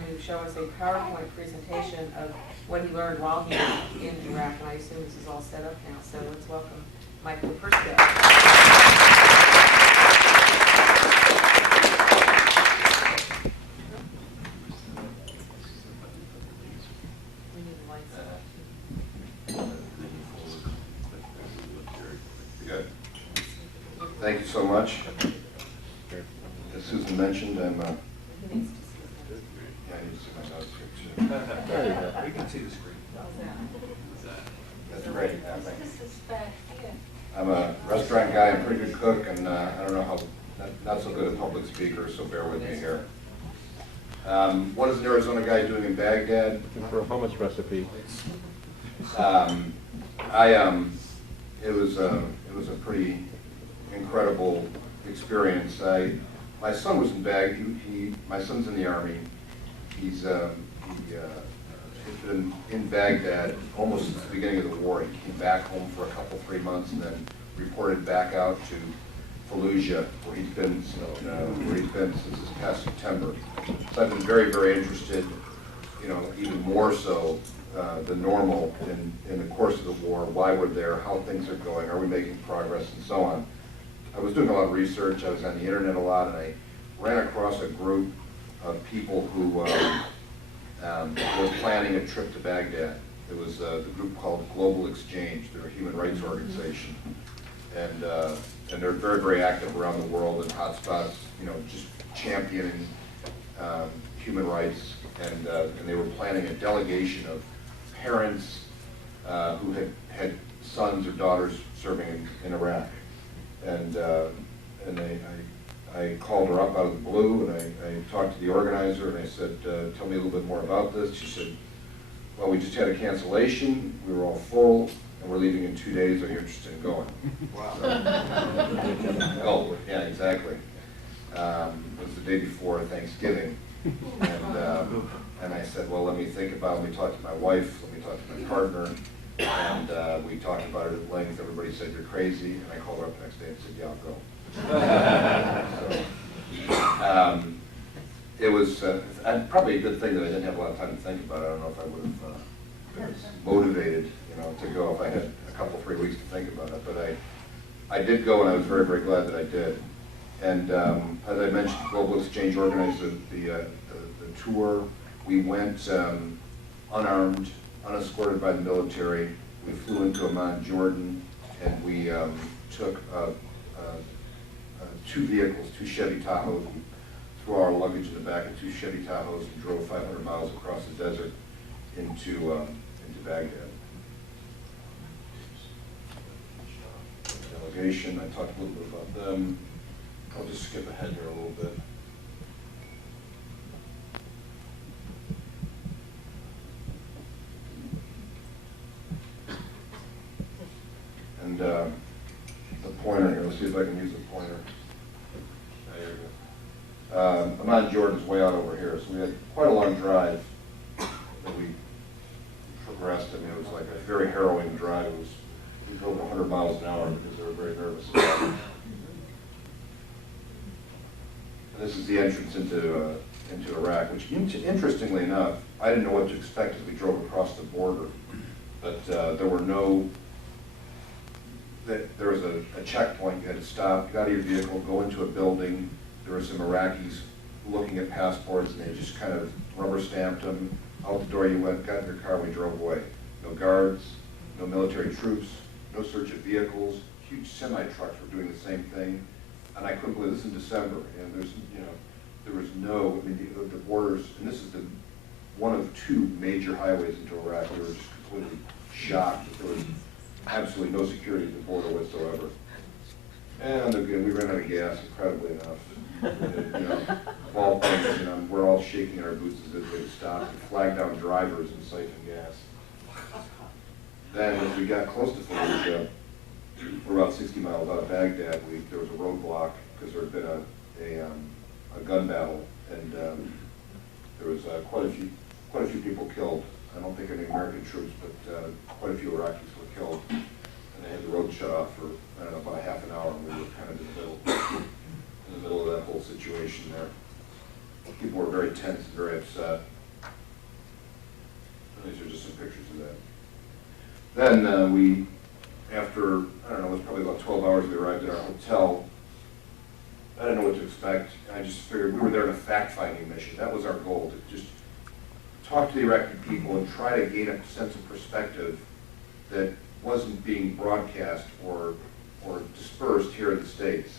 going to show us a PowerPoint presentation of what he learned while he was in Iraq, and I assume this is all set up now. So let's welcome Mike Lopercio. Good. Thank you so much. As Susan mentioned, I'm yeah, I need to see my notes here too. We can see the screen. That's great. I'm a restaurant guy, I'm a pretty good cook, and I don't know how, not so good a public speaker, so bear with me here. What is an Arizona guy doing in Baghdad? For a hummus recipe. It was a pretty incredible experience. My son was in my son's in the Army. He's been in Baghdad almost since the beginning of the war. He came back home for a couple, 3 months, and then reported back out to Fallujah, where he's been since this past September. So I've been very, very interested, even more so than normal in the course of the war, why we're there, how things are going, are we making progress, and so on. I was doing a lot of research, I was on the internet a lot, and I ran across a group of people who were planning a trip to Baghdad. It was the group called Global Exchange. They're a human rights organization. And they're very, very active around the world in hotspots, just championing human rights. And they were planning a delegation of parents who had sons or daughters serving in Iraq. And I called her up out of the blue, and I talked to the organizer, and I said, tell me a little bit more about this. She said, well, we just had a cancellation, we were all full, and we're leaving in 2 days, are you interested in going? Wow. Oh, yeah, exactly. It was the day before Thanksgiving. And I said, well, let me think about it. Let me talk to my wife, let me talk to my partner. And we talked about it at length. Everybody said, you're crazy. And I called her up the next day and said, yeah, I'll go. It was probably a good thing that I didn't have a lot of time to think about it. I don't know if I would have been motivated, to go if I had a couple, 3 weeks to think about it. But I did go, and I was very, very glad that I did. And as I mentioned, Global Exchange organized the tour. We went unarmed, unescorted by the military. We flew into Amman, Jordan, and we took 2 vehicles, 2 Chevy Tahoes, and threw our luggage in the back of 2 Chevy Tahoes and drove 500 miles across the desert into Baghdad. Delegation, I talked a little bit about them. I'll just skip ahead here a little bit. And the pointer here, let's see if I can use the pointer. There you go. Amman, Jordan's way out over here, so we had quite a long drive that we progressed. I mean, it was like a very harrowing drive. We drove 100 miles an hour because they were very nervous about it. And this is the entrance into Iraq, which, interestingly enough, I didn't know what to expect as we drove across the border. But there was a checkpoint. You had to stop, get out of your vehicle, go into a building. There were some Iraqis looking at passports, and they just kind of rubber stamped them. Out the door you went, got in your car, and we drove away. No guards, no military troops, no search of vehicles. Huge semi-trucks were doing the same thing. And I couldn't believe this in December. And there was no, the borders, and this is one of 2 major highways into Iraq. We were just completely shocked that there was absolutely no security at the border whatsoever. And again, we ran out of gas, incredibly enough. Of all things, we're all shaking in our boots as if they'd stopped and flagged down drivers and siphon gas. Then, as we got close to Fallujah, we're about 60 miles out of Baghdad. There was a roadblock because there had been a gun battle, and there was quite a few people killed. I don't think any American troops, but quite a few Iraqis were killed. And they had the road shut off for, I don't know, about a half an hour, and we were kind of in the middle of that whole situation there. people were very tense and very upset. These are just some pictures of that. Then we, after, I don't know, it was probably about 12 hours, we arrived at our hotel. I didn't know what to expect. I just figured we were there on a fact-finding mission. That was our goal, to just talk to the Iraqi people and try to gain a sense of perspective that wasn't being broadcast or dispersed here in the States.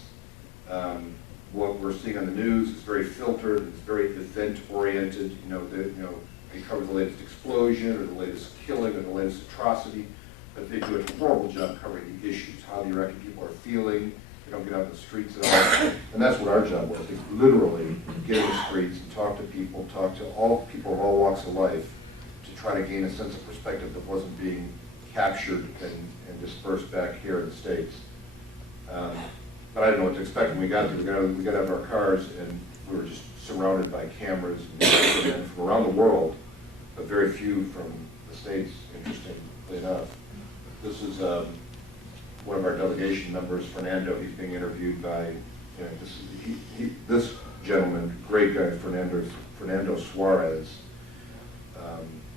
What we're seeing on the news is very filtered, it's very event-oriented. They cover the latest explosion or the latest killing or the latest atrocity, but they do a horrible job covering the issues, how the Iraqi people are feeling. They don't get out in the streets at all. And that's what our job was, to literally get in the streets and talk to people, talk to all people of all walks of life, to try to gain a sense of perspective that wasn't being captured and dispersed back here in the States. But I didn't know what to expect when we got there. We got out of our cars and we were just surrounded by cameras and men from around the world, but very few from the States, interestingly enough. This is one of our delegation members, Fernando. He's being interviewed by, this gentleman, great guy, Fernando Suarez.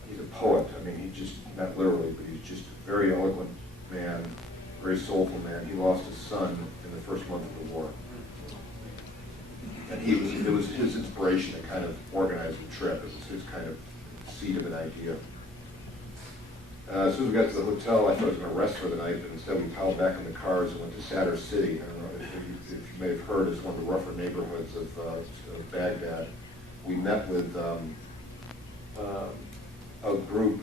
He's a poet. I mean, he just, not literally, but he's just a very eloquent man, very soulful man. He lost his son in the first month of the war. And it was his inspiration to kind of organize the trip. It was his kind of seed of an idea. As soon as we got to the hotel, I thought I was going to rest for the night, but instead we piled back in the cars and went to Sadr City. I don't know if you may have heard, it's one of the rougher neighborhoods of Baghdad. We met with a group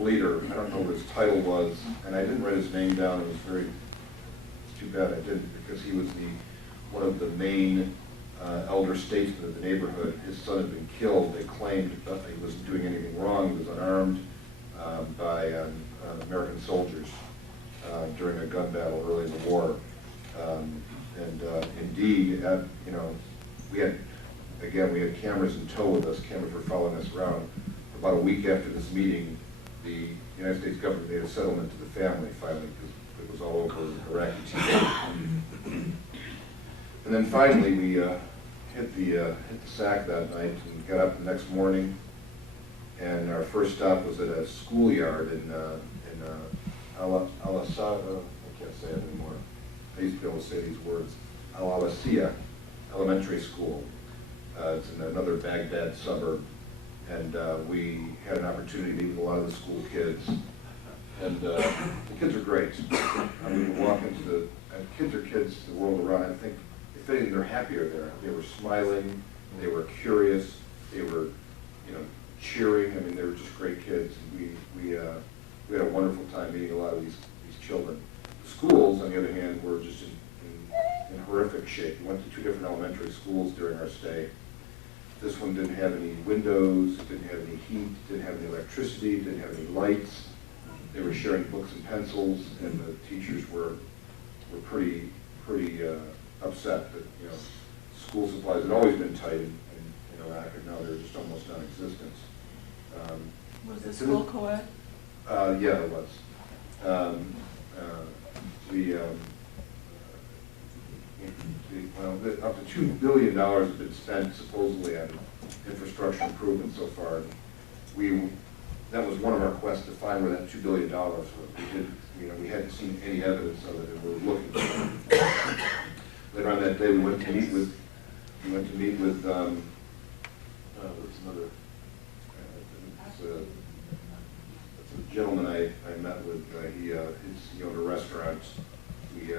leader. I don't know what his title was, and I didn't write his name down. It's too bad I didn't, because he was one of the main elder statesmen of the neighborhood. His son had been killed. They claimed that he wasn't doing anything wrong. He was unarmed by American soldiers during a gun battle early in the war. Indeed, we had cameras in tow with us. Cameras were following us around. About a week after this meeting, the United States government made a settlement to the family finally, because it was all over Iraqi TV. And then finally, we hit the sack that night and got up the next morning. And our first stop was at a schoolyard in Al-Asada. I can't say it anymore. I used to be able to say these words. Al-Awasiya Elementary School. It's in another Baghdad suburb. And we had an opportunity to meet with a lot of the school kids. And the kids are great. I mean, we walk into kids are kids, the world around. I think, if anything, they're happier there. They were smiling, they were curious, they were, cheering. I mean, they were just great kids. We had a wonderful time meeting a lot of these children. The schools, on the other hand, were just in horrific shape. We went to 2 different elementary schools during our stay. This one didn't have any windows, didn't have any heat, didn't have any electricity, didn't have any lights. They were sharing books and pencils, and the teachers were pretty upset that school supplies had always been tight in Iraq, and now they're just almost non-existent. Was the school co-ed? Yeah, it was. Up to $2 billion has been spent supposedly on infrastructure improvement so far. That was one of our quests, to find where that $2 billion was. We hadn't seen any evidence of it, and we were looking for it. Later on that day, we went to meet with what's another? It's a gentleman I met with. He owned a restaurant. We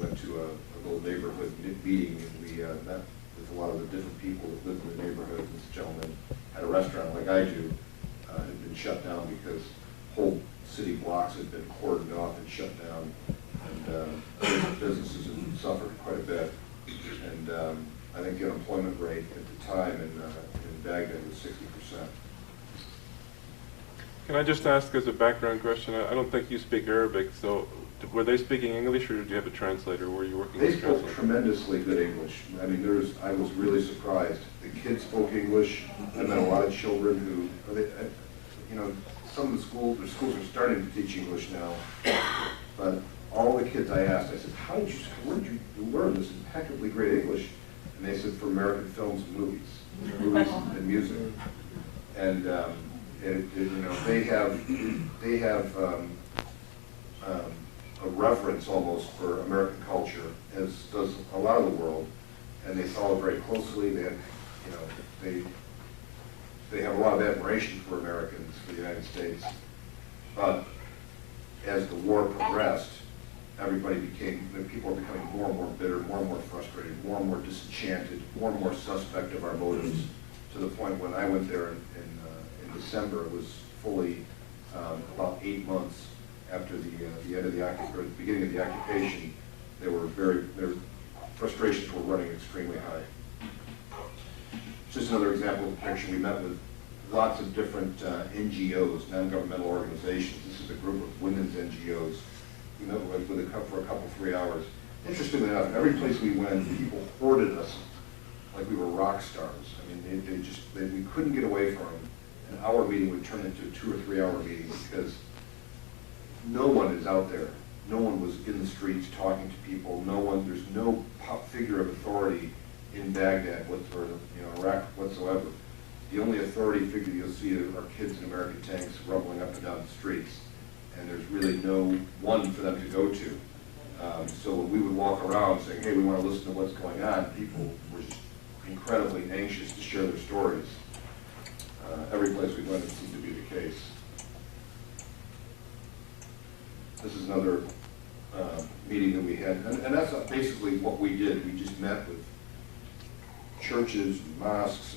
went to a little neighborhood meeting, and we met with a lot of the different people that lived in the neighborhood. This gentleman had a restaurant like I do, had been shut down because whole city blocks had been cordoned off and shut down, and businesses had suffered quite a bit. And I think the unemployment rate at the time in Baghdad was 60%. Can I just ask as a background question? I don't think you speak Arabic, so were they speaking English, or did you have a translator? Were you working They with a spoke translator? tremendously good English. I mean, I was really surprised. The kids spoke English. I met a lot of children who, some of the schools are starting to teach English now. But all the kids I asked, I said, where did you learn this impeccably great English? And they said for American films and movies and music. And you know, they have a reverence almost for American culture, as does a lot of the world, and they follow very closely. They have, you know, they have a lot of admiration for Americans, for the United States. But as the war progressed, people are becoming more and more bitter, more and more frustrated, more and more disenchanted, more and more suspect of our motives, to the point when I went there in December, it was fully about 8 months after the end of the beginning of the occupation. Their frustrations were running extremely high. Just another example of the picture. We met with lots of different NGOs, non-governmental organizations. This is a group of women's NGOs. We met with for a couple, 3 hours. Interestingly enough, every place we went, people hoarded us like we were rock stars. I mean, we couldn't get away from them. An hour meeting would turn into a 2 or 3 hour meeting because no one is out there. No one was in the streets talking to people. There's no figure of authority in Baghdad or Iraq whatsoever. The only authority figure you'll see are kids in American tanks rumbling up and down the streets, and there's really no one for them to go to. So when we would walk around saying, hey, we want to listen to what's going on, people were just incredibly anxious to share their stories. Every place we went, it seemed to be the case. This is another meeting that we had, and that's basically what we did. We just met with churches and mosques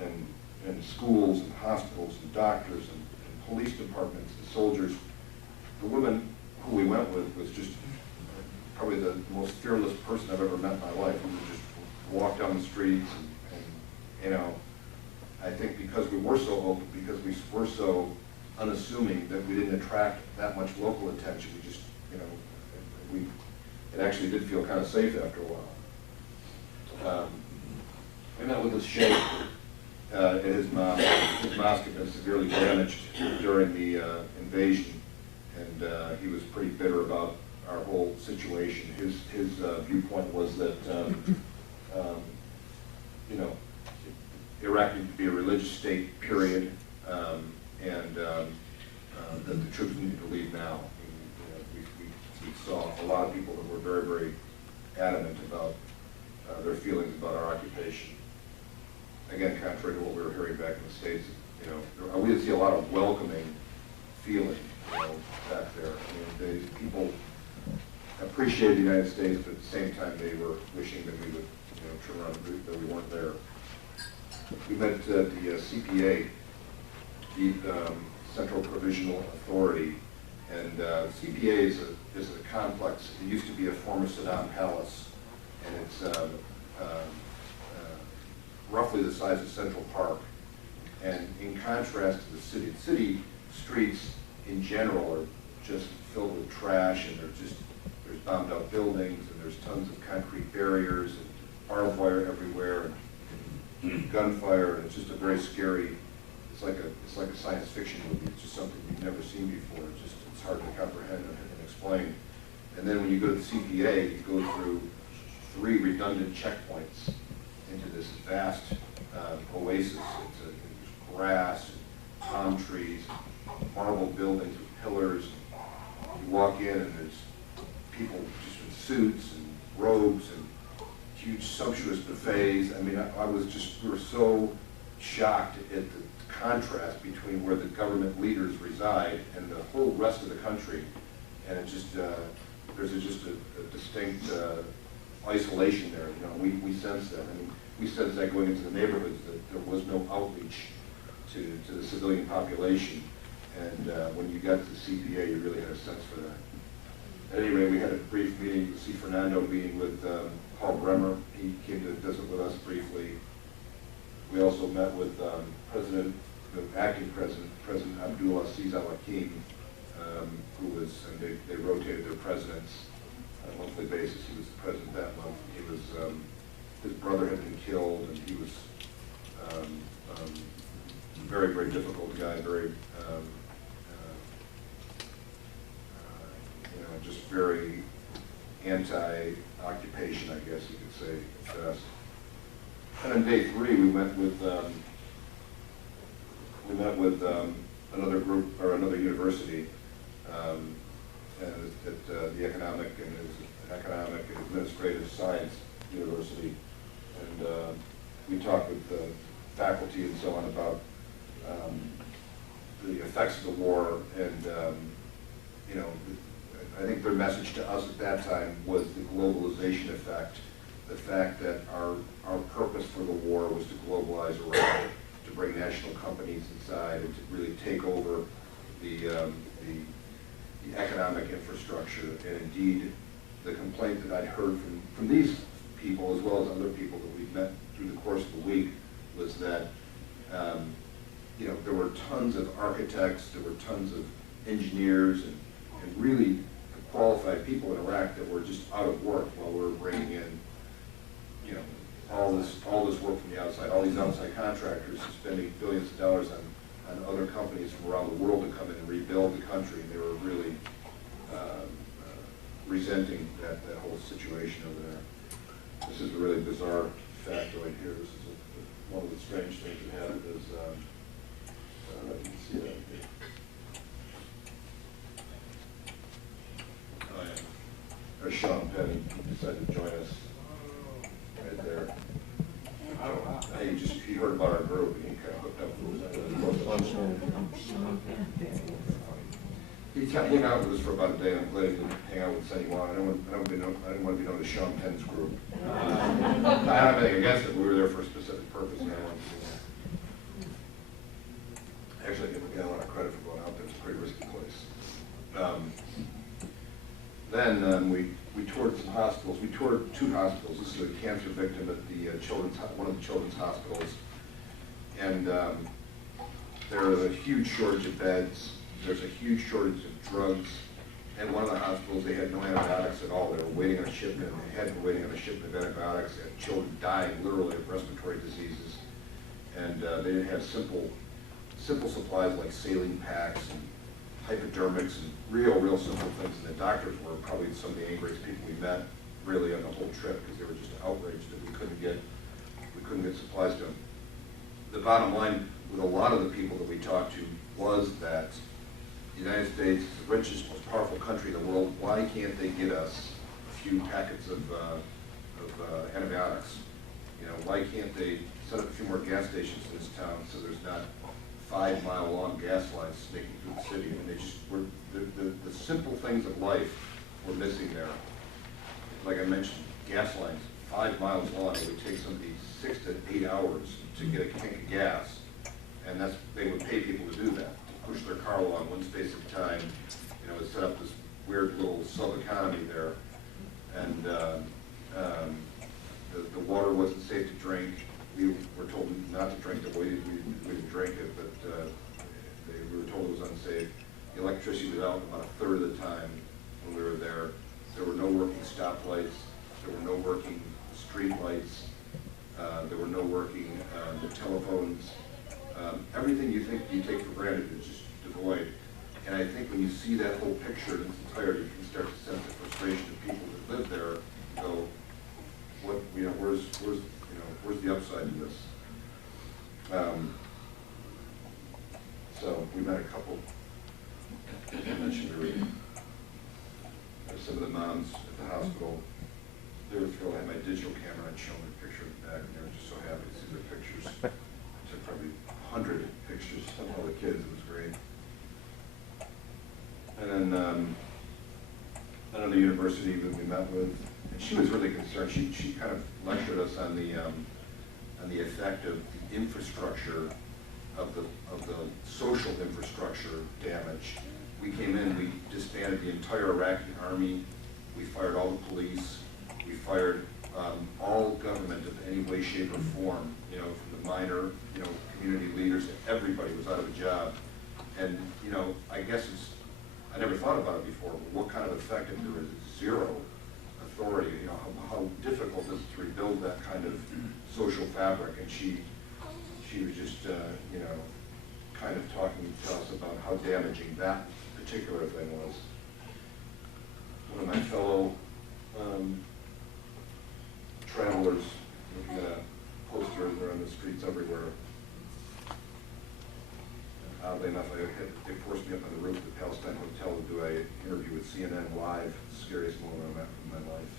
and schools and hospitals and doctors and police departments and soldiers. The woman who we went with was just probably the most fearless person I've ever met in my life. We would just walk down the streets and you know, I think because we were so open, because we were so unassuming, that we didn't attract that much local attention. We just, you know, it actually did feel kind of safe after a while. I met with this sheikh at his mosque. His mosque had been severely damaged during the invasion, and he was pretty bitter about our whole situation. His viewpoint was that you know, Iraq needed to be a religious state, period, and that the troops needed to leave now. We saw a lot of people that were very, very adamant about their feelings about our occupation. Again, contrary to what we were hearing back in the States, you know, we did see a lot of welcoming feeling, you know, back there. I mean, people appreciated the United States, but at the same time, they were wishing that we would, you know, turn around and that we weren't there. We met the CPA, the Central Provisional Authority, and CPA is a complex. It used to be a former Saddam palace, and it's roughly the size of Central Park. And in contrast to the city streets in general are just filled with trash, and there's bombed out buildings, and there's tons of concrete barriers and barbed wire everywhere, and gunfire, and it's just a very scary. It's like a science fiction movie. It's just something you've never seen before. It's hard to comprehend and explain. And then when you go to the CPA, you go through 3 redundant checkpoints into this vast oasis. It's grass, and palm trees, marble buildings with pillars. You walk in and there's people just in suits and robes and huge sumptuous buffets. I mean, we were so shocked at the contrast between where the government leaders reside and the whole rest of the country. And it just, there's just a distinct isolation there. You know, we sense that. I mean, we sense that going into the neighborhoods, that there was no outreach to the civilian population. And when you got to the CPA, you really had a sense for that. At any rate, we had a brief meeting, you see Fernando meeting with Paul Bremer. He came to visit with us briefly. We also met with the acting President Abdul Aziz Al-Hakim, who was, and they rotated their presidents on a monthly basis. He was the president that month. He was, his brother had been killed, and he was very, very difficult guy, very, you know, just very anti-occupation, I guess you could say, at best. day 3, we met with another group, or another university, at the Economic and Administrative Science University. And we talked with the faculty and so on about the effects of the war, and you know, I think their message to us at that time was the globalization effect, the fact that our purpose for the war was to globalize Iraq, to bring national companies inside, and to really take over the economic infrastructure. And indeed, the complaint that I'd heard from these people, as well as other people that we've met through the course of the week, was that you know, there were tons of architects, there were tons of engineers, and really qualified people in Iraq that were just out of work while we were bringing in, you know, all this work from the outside, all these outside contractors spending billions of dollars on other companies from around the world to come in and rebuild the country. And they were really resenting that whole situation over there. This is a really bizarre factoid here. This is one of the strange things that happened is, you can see that here. Oh, yeah. There's Sean Penny, he decided to join us right there. He heard about our group and he kind of hooked up with us. He hung out with us for about a day, and I'm glad he didn't hang out with us anymore. I didn't want to be known as Sean Penn's group. I don't have anything against it, but we were there for a specific purpose, and I wanted to. Actually, I give the guy a lot of credit for going out there. It's a pretty risky place. Then we toured some hospitals. We toured 2 hospitals. This is a cancer victim at the one of the children's hospitals, and there is a huge shortage of beds. There's a huge shortage of drugs. And one of the hospitals, they had no antibiotics at all. They were waiting on a shipment. They had been waiting on a shipment of antibiotics. They had children dying literally of respiratory diseases, and they didn't have simple supplies like saline packs and hypodermics and real simple things. And the doctors were probably some of the angriest people we met really on the whole trip, because they were just outraged that we couldn't get supplies to them. The bottom line with a lot of the people that we talked to was that the United States is the richest, most powerful country in the world. Why can't they get us a few packets of antibiotics? You know, why can't they set up a few more gas stations in this town so there's not 5-mile-long gas lines snaking through the city? And they just were the simple things of life were missing there. Like I mentioned, gas lines 5 miles long. It would take somebody 6 to 8 hours to get a tank of gas, and they would pay people to do that, to push their car along one space at a time. You know, set up this weird little sub-economy there, and the water wasn't safe to drink. We were told not to drink it. We didn't drink it, but we were told it was unsafe. The electricity was out about a third of the time when we were there. There were no working stoplights. There were no working street lights. There were no working telephones. Everything you think you take for granted is just devoid. And I think when you see that whole picture in its entirety, you can start to sense the frustration of people that live there. And go, what, you know, where's the upside to this? So we met a couple. I mentioned earlier. Some of the moms at the hospital, they were thrilled. I had my digital camera and shown their picture in the back, and they were just so happy to see their pictures. I took probably 100 pictures of all the kids. It was great. And then another university that we met with, and she was really concerned. She kind of lectured us on the effect of the infrastructure of the social infrastructure damage. We came in, we disbanded the entire Iraqi army, we fired all the police, we fired all government of any way, shape, or form, you know, from the minor, you know, community leaders, everybody was out of a job. And, you know, I guess I never thought about it before, but what kind of effect if there is zero authority, you know, how difficult is it to rebuild that kind of social fabric? And she was just, you know, kind of talking to us about how damaging that particular thing was. One of my fellow travelers looking at a posters, they're on the streets everywhere. Oddly enough, they forced me up on the roof of the Palestine Hotel to do an interview with CNN Live, scariest moment of my life.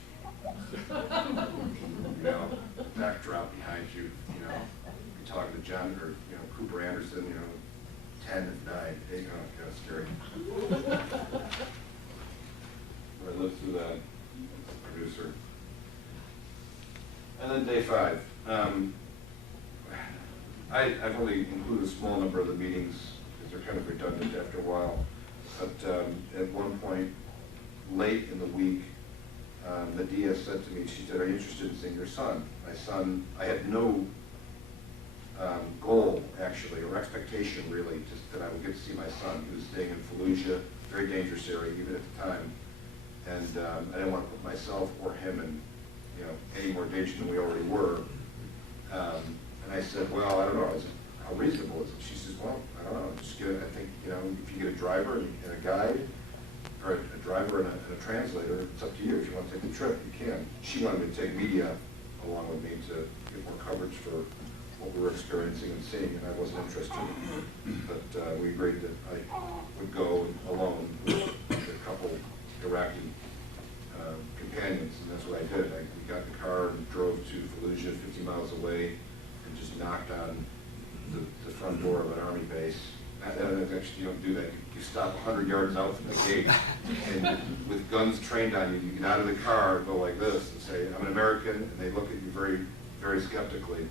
You know, backdrop behind you, you know, you're talking to John, or, you know, Cooper Anderson, you know, 10 at 9, hey, oh, kind of scary. I lived through that as a producer. And then day 5. I've only included a small number of the meetings because they're kind of redundant after a while. But at one point, late in the week, the DS said to me, she said, "Are you interested in seeing your son?" My son, I had no goal, actually, or expectation, really, just that I would get to see my son. He was staying in Fallujah, very dangerous area, even at the time. And I didn't want to put myself or him in, you know, any more danger than we already were. And I said, well, I don't know, how reasonable is it? She says, well, I don't know, just get, I think, you know, if you get a driver and a guide, or a driver and a translator, it's up to you. If you want to take the trip, you can. She wanted me to take media along with me to get more coverage for what we were experiencing and seeing, and I wasn't interested. But we agreed that I would go alone with a couple Iraqi companions, and that's what I did. We got in the car and drove to Fallujah, 50 miles away, and just knocked on the front door of an army base. And actually, you don't do that. You stop 100 yards out from the gate, and with guns trained on you, you get out of the car and go like this and say, "I'm an American," and they look at you very, very skeptically.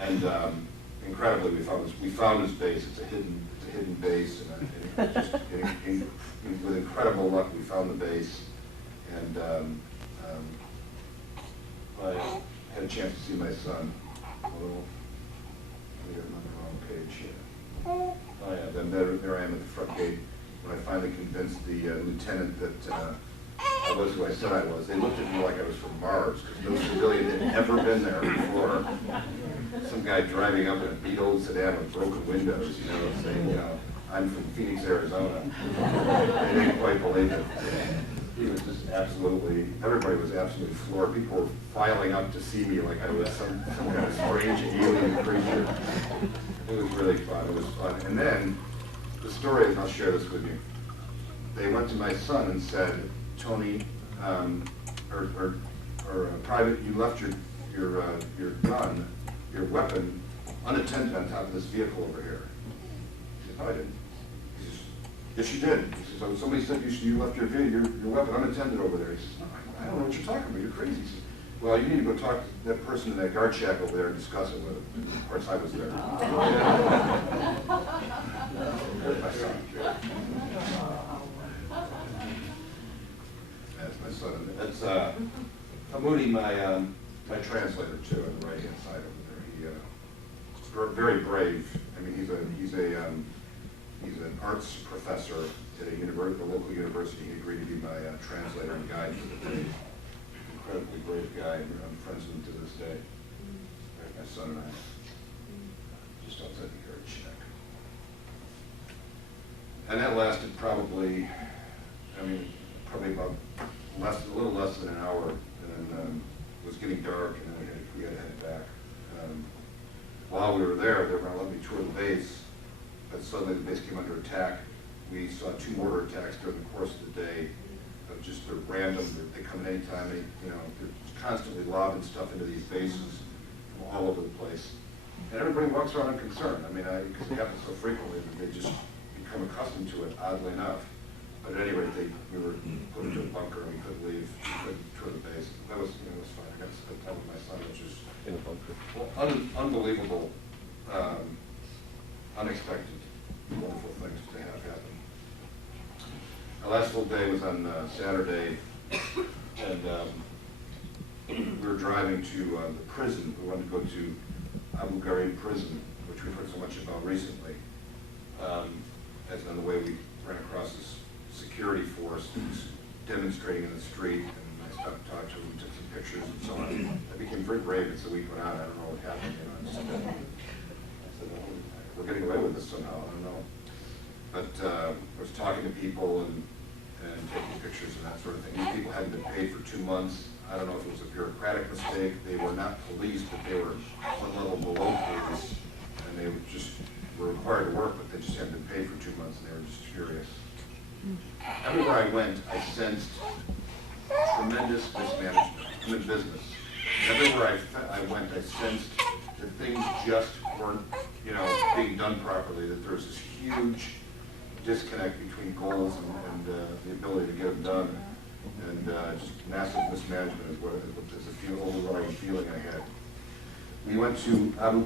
And incredibly, we found his base. It's a hidden base, and just with incredible luck, we found the base. And I had a chance to see my son. Oh, I'm on the wrong page here. Oh yeah, then there I am at the front gate when I finally convinced the lieutenant that I was who I said I was. They looked at me like I was from Mars, because no civilian had ever been there before. Some guy driving up in a beat old sedan with broken windows, you know, saying, you know, I'm from Phoenix, Arizona. They didn't quite believe it. He was just absolutely, everybody was absolutely floored. People were filing up to see me like I was some kind of strange alien creature. It was really fun. It was fun. And then the story, and I'll share this with you. They went to my son and said, "Tony, or Private, you left your gun, your weapon, unattended on top of this vehicle over here." He said, "No, I didn't." He says, "Yes, you did." He says, "Oh, somebody said you left your weapon unattended over there." He says, "No, I don't know what you're talking about. You're crazy." He says, "Well, you need to go talk to that person in that guard shack over there and discuss it with him." And of course, I was there. There's my son. That's my son. That's Hamudi, my translator too, on the right-hand side over there. He very brave. I mean, he's an arts professor at a local university. He agreed to be my translator and guide for the day. Incredibly brave guy. I'm friends with him to this day. My son and I just outside the guard shack. And that lasted probably about a little less than an hour, and then it was getting dark, and then we had to head back. While we were there, they were going to let me tour the base, but suddenly the base came under attack. We saw 2 mortar attacks during the course of the day. Just they're random. They come in anytime. They're constantly lobbing stuff into these bases from all over the place, and everybody walks around unconcerned. I mean, because it happens so frequently that they just become accustomed to it. Oddly enough. But at any rate, we were put into a bunker and we couldn't leave. We couldn't tour the base. That was, it was fun. I got to spend time with my son, which is In a bunker. unbelievable, unexpected, wonderful things to have happen. Our last full day was on Saturday, and we were driving to the prison. We wanted to go to Abu Ghraib prison, which we've heard so much about recently. As on the way, we ran across this security force who was demonstrating in the street, and I stopped and talked to him, took some pictures and so on. I became very brave as the week went on. I don't know what happened. You know, I said, oh, we're getting away with this somehow. I don't know. But I was talking to people and taking pictures and that sort of thing. These people hadn't been paid for 2 months. I don't know if it was a bureaucratic mistake. They were not police, but they were one level below police, and they were required to work, but they just hadn't been paid for 2 months, and they were just furious. Everywhere I went, I sensed tremendous mismanagement. I'm in business. Everywhere I went, I sensed that things just weren't, being done properly, that there was this huge disconnect between goals and the ability to get them done. And just massive mismanagement is what the overriding feeling I had. We went to Abu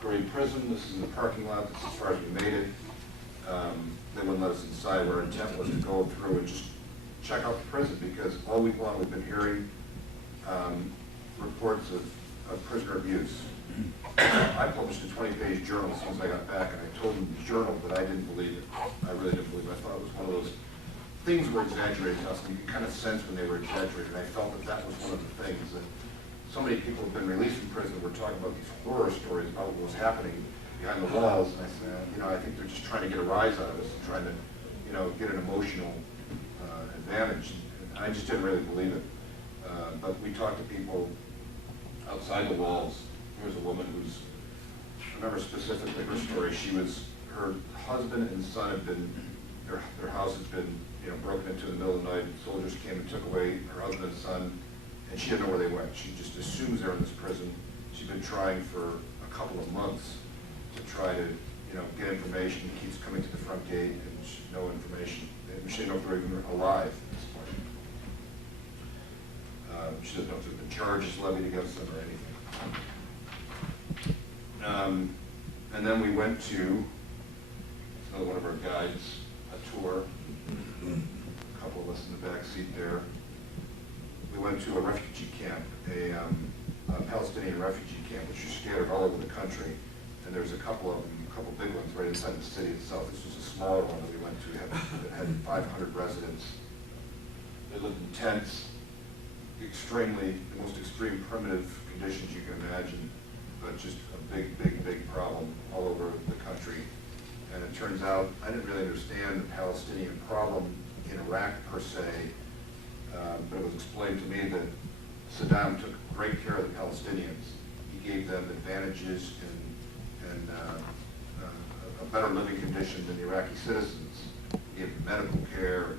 Ghraib prison. This is in the parking lot. This is as far as we made it. They wouldn't let us inside. Our intent was to go through and just check out the prison, because all week long we've been hearing reports of prisoner abuse. I published a 20-page journal as soon as I got back, and I told them the journal that I didn't believe it. I really didn't believe it. I thought it was one of those things were exaggerated to us, and you could kind of sense when they were exaggerated. I felt that that was one of the things. And so many people have been released from prison. We're talking about these horror stories about what was happening behind the walls, and I said, I think they're just trying to get a rise out of us, and trying to, get an emotional advantage. And I just didn't really believe it. But we talked to people outside the walls. There was a woman I remember specifically her story. Her husband and son had been, their house had been, broken into in the middle of the night. Soldiers came and took away her husband and son, and she didn't know where they went. She just assumes they're in this prison. She's been trying for a couple of months to try to, get information. He keeps coming to the front gate, and no information. She didn't know if they're even alive at this point. She doesn't know if there's been charges levied against them or anything. And then we went to another one of our guides, a tour. A couple of us in the back seat there. We went to a refugee camp, a Palestinian refugee camp, which are scattered all over the country. And there's a couple big ones right inside the city itself. This was a smaller one that we went to. It had 500 residents. They lived in tents, the most extreme primitive conditions you can imagine, but just a big problem all over the country. And it turns out I didn't really understand the Palestinian problem in Iraq per se, but it was explained to me that Saddam took great care of the Palestinians. He gave them advantages and a better living condition than the Iraqi citizens. He gave them medical care,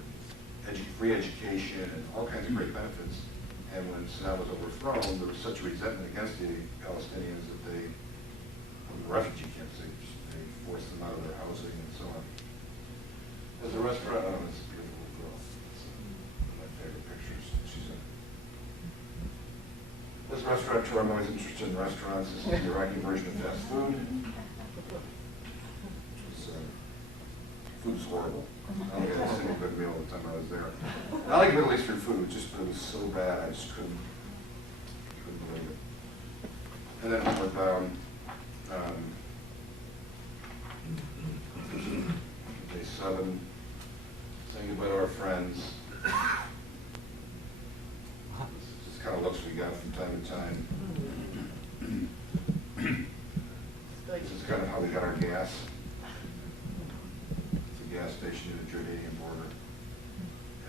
free education, and all kinds of great benefits. And when Saddam was overthrown, there was such a resentment against the Palestinians that they, from the refugee camps, they forced them out of their housing and so on. There's a restaurant. Oh, this is a beautiful girl. It's one of my favorite pictures. This restaurateur, I'm always interested in restaurants. This is the Iraqi version of fast food. Food's horrible. I only got a single good meal the time I was there. I like Middle Eastern food, but it was so bad I just couldn't believe it. And then we went down day 7, saying goodbye to our friends. This is kind of looks we got from time to time. This is kind of how we got our gas. Gas station near the Jordanian border,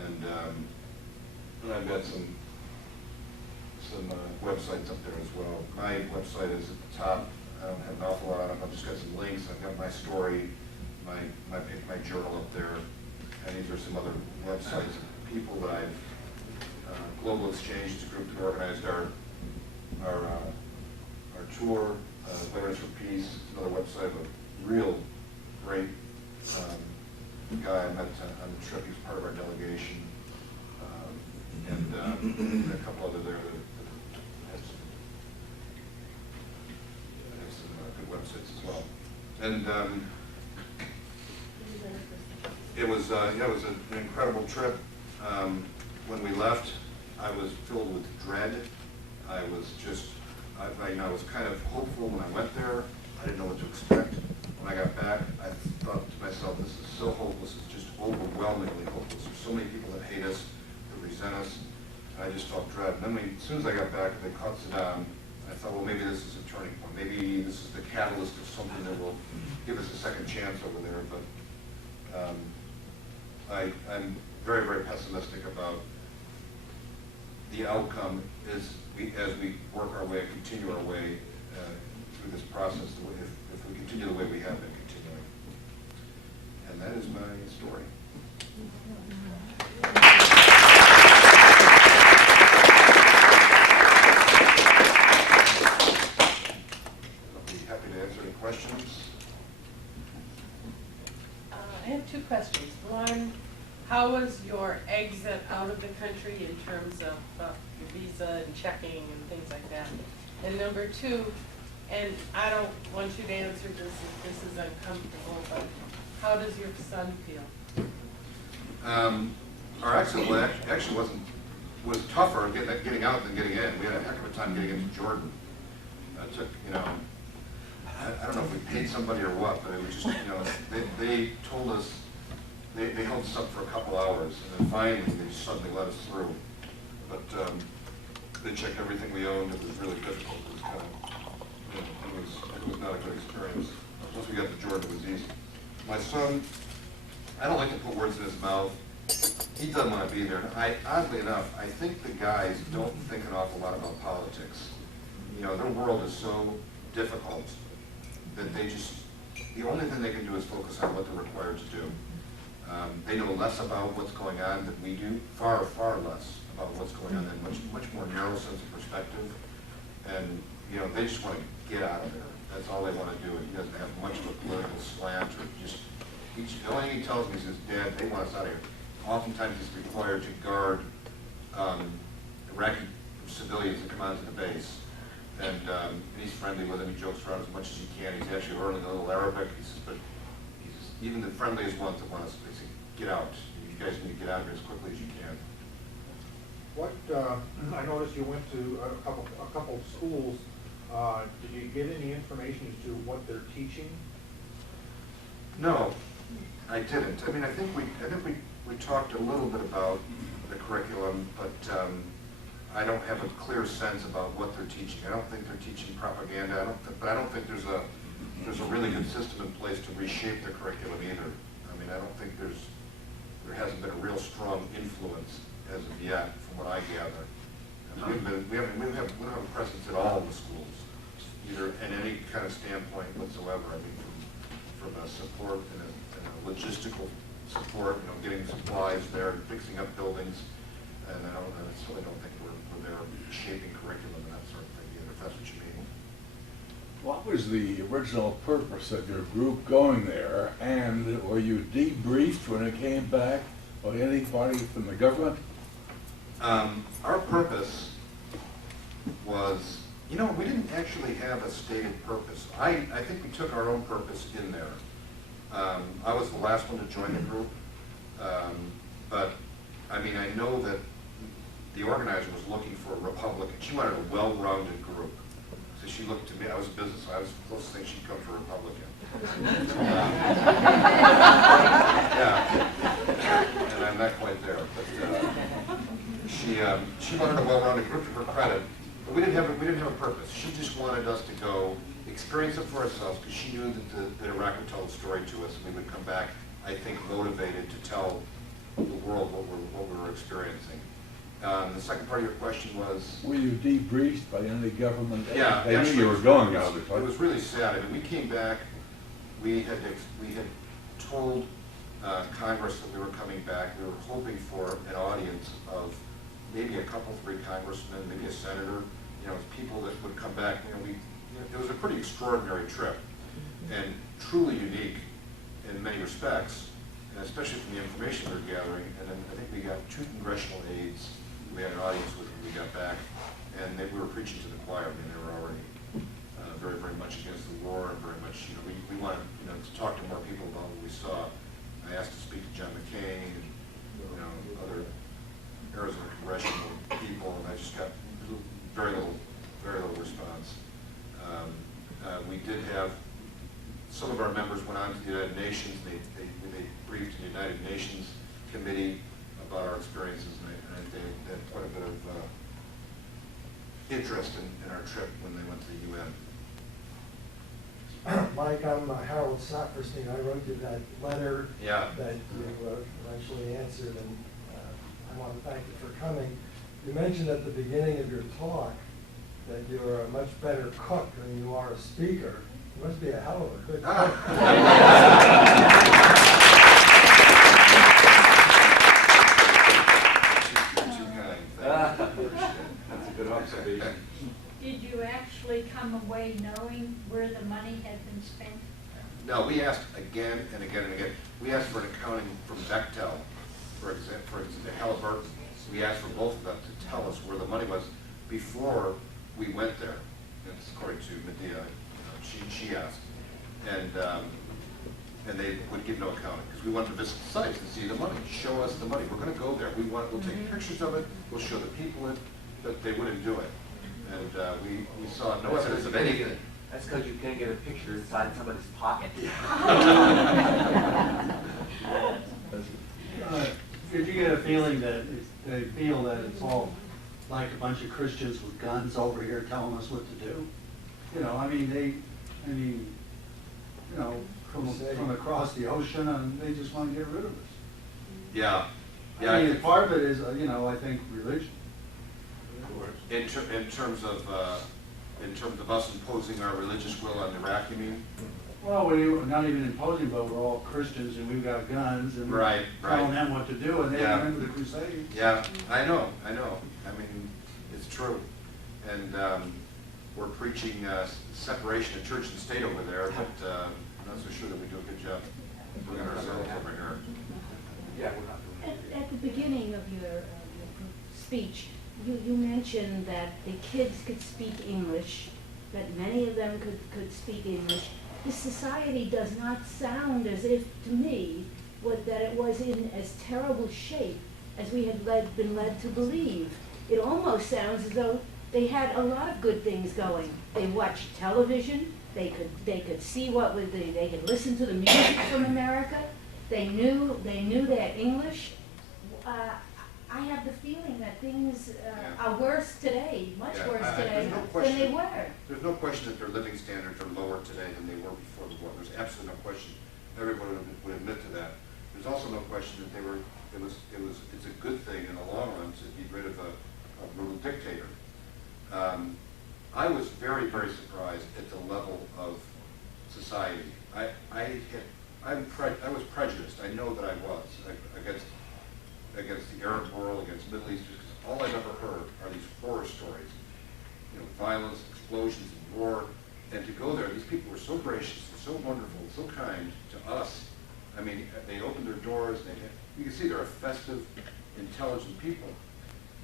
and I've got some websites up there as well. My website is at the top. I don't have an awful lot. I've just got some links. I've got my story, my journal up there, and these are some other websites. People that I've Global Exchange is a group that organized our tour. Veterans for Peace. It's another website of a real great. Guy I met on the trip. He was part of our delegation, and a couple other there that had some good websites as well. And it was an incredible trip. When we left, I was filled with dread. I was kind of hopeful when I went there. I didn't know what to expect. When I got back, I thought to myself, this is so hopeless. It's just overwhelmingly hopeless. There's so many people that hate us, that resent us, and I just felt dread. And then as soon as I got back, they caught Saddam. I thought, well, maybe this is a turning point. Maybe this is the catalyst of something that will give us a second chance over there. But I'm very pessimistic about the outcome is, as we work our way, continue our way through this process, if we continue the way we have been continuing. And that is my story. I'll be happy to answer any questions. I have two questions. One, how was your exit out of the country in terms of your visa and checking and things like that? And number two, and I don't want you to answer this if this is uncomfortable, but how does your son feel? Our exit actually was tougher getting out than getting in. We had a heck of a time getting into Jordan. It took, I don't know if we paid somebody or what, but it was just, they told us, they held us up for a couple hours, and then finally they just suddenly let us through. But they checked everything we owned. It was really difficult. It was kind of, it was not a good experience. Once we got to Jordan, it was easy. My son, I don't like to put words in his mouth. He doesn't want to be there. And oddly enough, I think the guys don't think an awful lot about politics. Their world is so difficult that they just, the only thing they can do is focus on what they're required to do. They know less about what's going on than we do, far, far less about what's going on, and much more narrow sense of perspective. And, they just want to get out of there. That's all they want to do. And he doesn't have much of a political slant or just, the only thing he tells me is, Dad, they want us out of here. Oftentimes he's required to guard Iraqi civilians that come onto the base. And he's friendly with them. He jokes around as much as he can. He's actually learning a little Arabic. He says, but even the friendliest ones that want us, they say, get out. You guys need to get out of here as quickly as you can. What, I noticed you went to a couple of schools. Did you get any information as to what they're teaching? No, I didn't. I mean, I think we talked a little bit about the curriculum, but I don't have a clear sense about what they're teaching. I don't think they're teaching propaganda. But I don't think there's a really good system in place to reshape the curriculum either. I mean, I don't think there hasn't been a real strong influence as of yet, from what I gather. And we don't have a presence at all in the schools, either in any kind of standpoint whatsoever. I mean, from a support and a logistical support, getting supplies there, fixing up buildings, and I certainly don't think we're there shaping curriculum and that sort of thing either, if that's what you mean. What was the original purpose of your group going there, and were you debriefed when it came back by anybody from the government? Our purpose was, we didn't actually have a stated purpose. I think we took our own purpose in there. I was the last one to join the group, but I mean, I know that the organizer was looking for a Republican. She wanted a well-rounded group. So she looked to me, I was a business, I was the closest thing she'd come to a Republican. Yeah, and I'm not quite there, but she wanted a well-rounded group, to her credit, but we didn't have a purpose. She just wanted us to go experience it for ourselves, because she knew that Iraq would tell the story to us, and we would come back, I think, motivated to tell the world what we were experiencing. The second part of your question was? Were you debriefed by any government? Yeah, They actually, knew you were going out of the it country. was really sad. I mean, we came back, we had told Congress that we were coming back. We were hoping for an audience of maybe a couple, 3 congressmen, maybe a senator, people that would come back. It was a pretty extraordinary trip and truly unique in many respects, and especially from the information we were gathering. And then I think we got 2 congressional aides. We had an audience with when we got back, and we were preaching to the choir. I mean, they were already very, very much against the war, and very much, we wanted, to talk to more people about what we saw. I asked to speak to John McCain and, other Arizona congressional people, and I just got very little response. We did have, some of our members went on to the United Nations. They briefed the United Nations Committee about our experiences, and they had quite a bit of interest in our trip when they went to the UN. Mike, I'm Harold Sopferstein. I wrote you that letter Yeah. that you eventually answered, and I want to thank you for coming. You mentioned at the beginning of your talk that you're a much better cook than you are a speaker. You must be a hell of a good cook. Too kind. That's a good observation. Did you actually come away knowing where the money had been spent? No, we asked again and again and again. We asked for an accounting from Bechtel, for example, Halliburton. We asked for both of them to tell us where the money was before we went there. That's according to Medea. She asked. And they would give no accounting because we wanted to visit the sites and see the money. Show us the money. We're going to go there. We'll take pictures of it. We'll show the people it, but they wouldn't do it. And we saw no evidence of anything. That's because you can't get a picture inside somebody's pocket. Did you get a feeling that they feel that it's all like a bunch of Christians with guns over here telling us what to do? You know, from across the ocean, and they just want to get rid of us. Yeah. I mean, part of it is, I think religion. In terms of us imposing our religious will on Iraq, you mean? Well, we're not even imposing, but we're all Christians and we've got guns and we're telling them what to do, and they remember the Crusades. Yeah, I know. I mean, it's true. And we're preaching separation of church and state over there, but I'm not so sure that we do a good job bringing ourselves over here. Yeah, we're not doing it. At the beginning of your speech, you mentioned that the kids could speak English, that many of them could speak English. The society does not sound as if, to me, that it was in as terrible shape as we had been led to believe. It almost sounds as though they had a lot of good things going. They watched television. They could see they could listen to the music from America. They knew their English. I have the feeling that things are worse today, much worse today than they were. There's no question that their living standards are lower today than they were before the war. There's absolutely no question. Everyone would admit to that. There's also no question that it's a good thing in the long run to be rid of a brutal dictator. I was very, very surprised at the level of society. I was prejudiced. I know that I was against the Arab world, against Middle Easters, because all I've ever heard are these horror stories, violence, explosions, and war. And to go there, these people were so gracious, and so wonderful, so kind to us. I mean, they opened their doors. You can see they're a festive, intelligent people.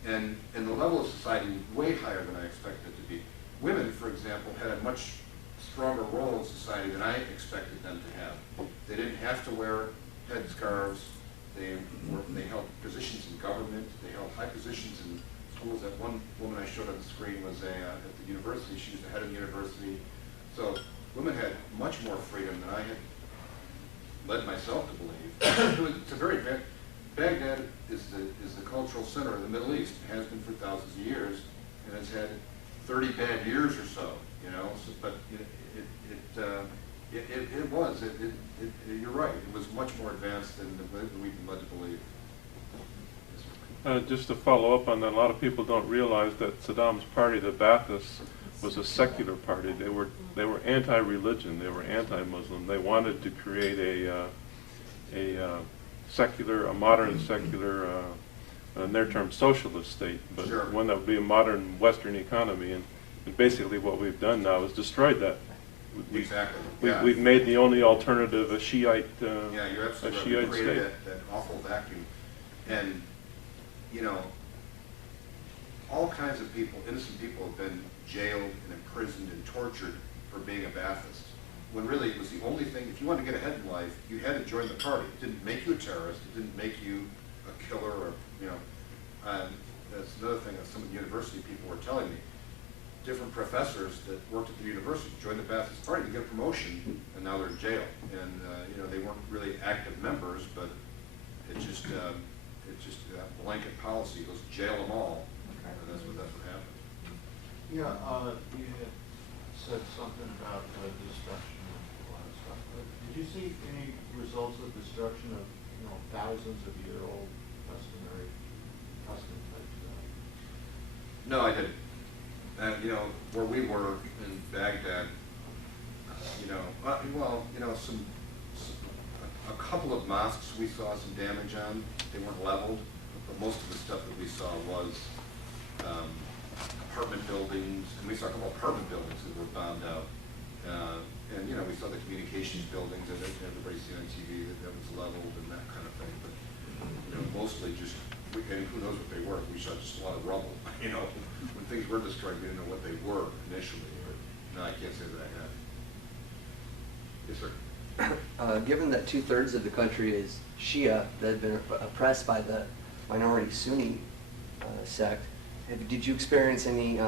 And the level of society was way higher than I expected it to be. Women, for example, had a much stronger role in society than I expected them to have. They didn't have to wear headscarves. They held positions in government. They held high positions in schools. That one woman I showed on the screen was at the university. She was the head of the university. So women had much more freedom than I had led myself to believe. It's a very Baghdad is the cultural center of the Middle East. It has been for thousands of years, and it's had 30 bad years or so. But you're right. It was much more advanced than we've been led to believe. Just to follow up on that, a lot of people don't realize that Saddam's party, the Ba'athists, was a secular party. They were anti-religion. They were anti-Muslim. They wanted to create a modern secular, in their term, socialist state, but one that would be a modern Western economy. And basically, what we've done now is destroyed that. Exactly. We've made the only alternative a Shiite. You're absolutely right. Shiite We created state. that awful vacuum, and all kinds of people, innocent people, have been jailed and imprisoned and tortured for being a Ba'athist. When really it was the only thing. If you wanted to get ahead in life, you had to join the party. It didn't make you a terrorist. It didn't make you a killer, or that's another thing that some of the university people were telling me. Different professors that worked at the university joined the Ba'athist party to get a promotion, and now they're in jail. And they weren't really active members, but it's just a blanket policy. Let's jail them all. And that's what happened. Yeah, you had said something about destruction and a lot of stuff. Did you see any results of destruction of thousands of year old custom type stuff? No, I didn't. And, you know, where we were in Baghdad, you know, a couple of mosques we saw some damage on. They weren't leveled, but most of the stuff that we saw was apartment buildings, and we saw a couple of apartment buildings that were bombed out. And, you know, we saw the communications buildings that everybody's seen on TV that was leveled and that kind of thing. But, you know, mostly just, and who knows what they were. We saw just a lot of rubble, you know. When things were destroyed, we didn't know what they were initially, but no, I can't say that I have. Yes, sir. Given that 2/3 of the country is Shia, that have been oppressed by the minority Sunni sect, did you experience any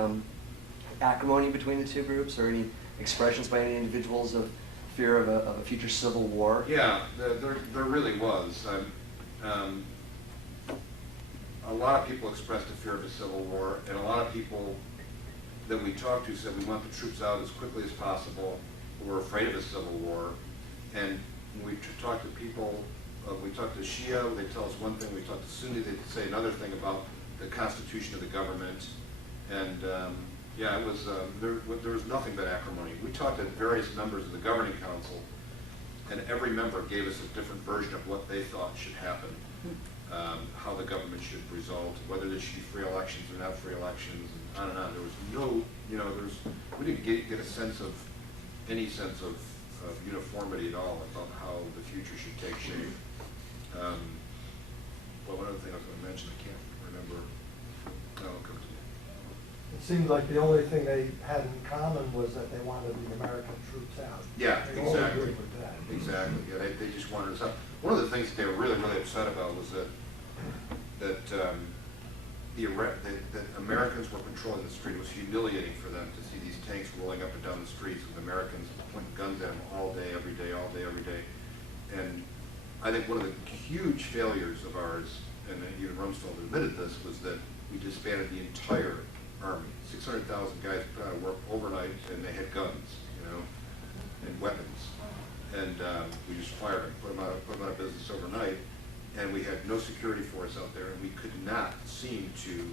acrimony between the two groups, or any expressions by any individuals of fear of a future civil war? Yeah, there really was. A lot of people expressed a fear of a civil war, and a lot of people that we talked to said we want the troops out as quickly as possible. We're afraid of a civil war. And when we talked to people, we talked to Shia, they tell us one thing. We talked to Sunni, they say another thing about the constitution of the government. And yeah, it was there was nothing but acrimony. We talked to various members of the governing council, and every member gave us a different version of what they thought should happen, how the government should result, whether there should be free elections or not free elections, and on and on. There was no, you know, we didn't get a sense of any sense of uniformity at all about how the future should take shape. Well, one other thing I was going to mention, I can't remember. No, it'll come to me. It seemed like the only thing they had in common was that they wanted the American troops out. Yeah, They all exactly. agreed with that. Exactly. Yeah, they just wanted us out. One of the things that they were really, really upset about was that that Americans were controlling the street. It was humiliating for them to see these tanks rolling up and down the streets with Americans pointing guns at them all day, every day, all day, every day. And I think one of the huge failures of ours, and even Rumsfeld admitted this, was that we disbanded the entire army. 600,000 guys put out of work overnight, and they had guns, you know, and weapons. And we just fired them, put them out of business overnight. And we had no security force out there, and we could not seem to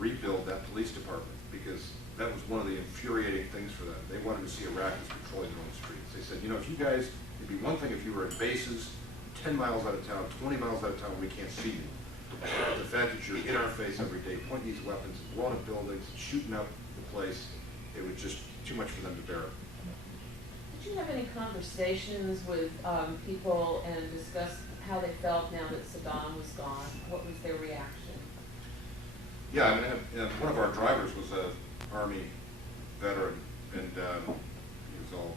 rebuild that police department, because that was one of the infuriating things for them. They wanted to see Iraqis patrolling their own streets. They said, you know, if you guys, it'd be one thing if you were at bases 10 miles out of town, 20 miles out of town, we can't see you. The fact that you're in our face every day, pointing these weapons, blowing up buildings, shooting up the place, it was just too much for them to bear. Did you have any conversations with people and discuss how they felt now that Saddam was gone? What was their reaction? Yeah, I mean, one of our drivers was an Army veteran, and he was all